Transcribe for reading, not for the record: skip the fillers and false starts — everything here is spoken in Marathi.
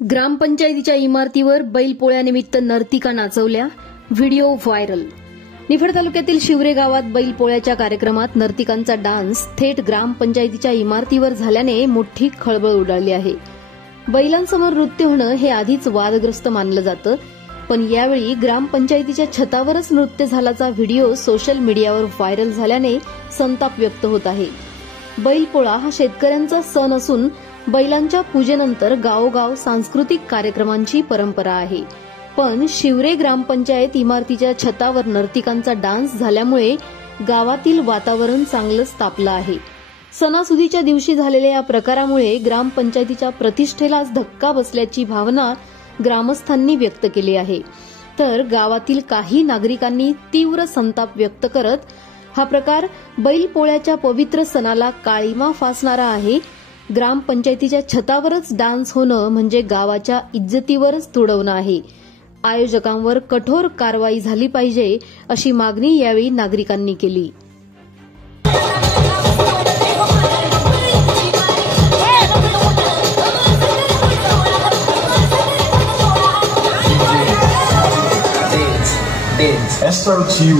ग्रामपंचायतीच्या इमारतीवर बैलपोळ्यानिमित्त नर्तिका नाचवल्या, व्हिडिओ व्हायरल। निफाड तालुक्यातील शिवरे गावात बैलपोळ्याच्या कार्यक्रमात नर्तिकांचा डान्स थेट ग्रामपंचायतीच्या इमारतीवर झाल्याने मोठी खळबळ उडाली आहे। बैलांसमोर नृत्य होणं हे आधीच वादग्रस्त मानलं जातं, पण यावेळी ग्रामपंचायतीच्या छतावरच नृत्य झाल्याचा व्हिडिओ सोशल मीडियावर व्हायरल झाल्याने संताप व्यक्त होत आहे। बैलपोळा हा शेतकऱ्यांचा सण असून बैलांच्या पूजेनंतर गावोगाव सांस्कृतिक कार्यक्रमांची परंपरा आहे, पण शिवरे ग्रामपंचायत इमारतीच्या छतावर नर्तिकांचा डान्स झाल्यामुळे गावातील वातावरण चांगलंच तापलं आहे। सणासुदीच्या दिवशी झालेल्या या प्रकारामुळे ग्रामपंचायतीच्या प्रतिष्ठेलाच धक्का बसल्याची भावना ग्रामस्थांनी व्यक्त केली आहे, तर गावातील काही नागरिकांनी तीव्र संताप व्यक्त करत हा प्रकार बैलपोळ्याच्या पवित्र सणाला काळिमा फासणारा आहे। ग्रामपंचायतीच्या छतावरच डान्स होणं म्हणजे गावाच्या इज्जतीवरच तुडवणं आहे। आयोजकांवर कठोर कारवाई झाली पाहिजे अशी मागणी यावेळी नागरिकांनी केली। SRT